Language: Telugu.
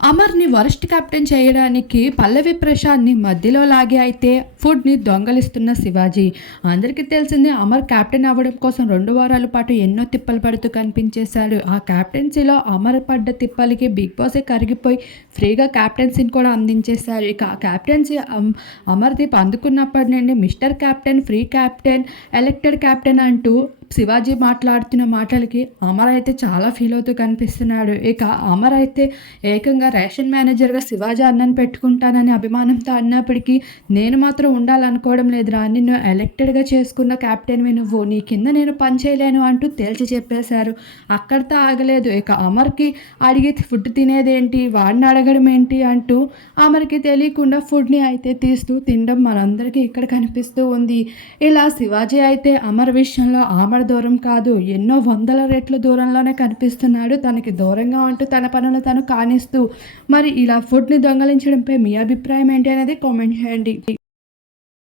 అమర్ని వరస్ట్ కెప్టెన్ చేయడానికి పల్లవి ప్రశాంత్ని మధ్యలో లాగే అయితే ఫుడ్ని దొంగలిస్తున్న శివాజీ. అందరికీ తెలిసిందే అమర్ కెప్టెన్ అవ్వడం కోసం రెండు వారాల పాటు ఎన్నో తిప్పలు పడుతూ కనిపించేశాడు. ఆ కెప్టెన్సీలో అమర్ పడ్డ తిప్పలకి బిగ్ బాసే కరిగిపోయి ఫ్రీగా కెప్టెన్సీని కూడా అందించేశారు. ఇక ఆ కెప్టెన్సీ అమర్దీప్ అందుకున్నప్పటి నుండి mister captain free captain elected captain అంటూ శివాజీ మాట్లాడుతున్న మాటలకి అమర్ అయితే చాలా ఫీల్ అవుతూ కనిపిస్తున్నాడు. ఇక అమర్ అయితే ఏకంగా రేషన్ మేనేజర్గా శివాజీ అన్నని పెట్టుకుంటానని అభిమానంతో అన్నప్పటికీ నేను మాత్రం ఉండాలనుకోవడం లేదురా. నిన్ను ఎలక్టెడ్గా చేసుకున్న కెప్టెన్వి నువ్వు. నీ కింద నేను పని చేయలేను అంటూ తేల్చి చెప్పేశారు. అక్కడితో ఆగలేదు. ఇక అమర్కి అడిగి ఫుడ్ తినేదేంటి? వాడిని అడగడం ఏంటి అంటూ అమర్కి తెలియకుండా ఫుడ్ని అయితే తీస్తూ తినడం మనందరికీ ఇక్కడ కనిపిస్తూ ఉంది. ఇలా శివాజీ అయితే అమర్ విషయంలో ఆమర దూరం కాదు. ఎన్నో వందల రెట్ల దూరంలోనే కనిపిస్తున్నాడు. తనకి దూరంగా ఉంటూ తన పనులు తను కానిస్తూ. మరి ఇలా ఫుడ్ని దొంగలించడంపై మీ అభిప్రాయం ఏంటి అనేది కామెంట్ చేయండి.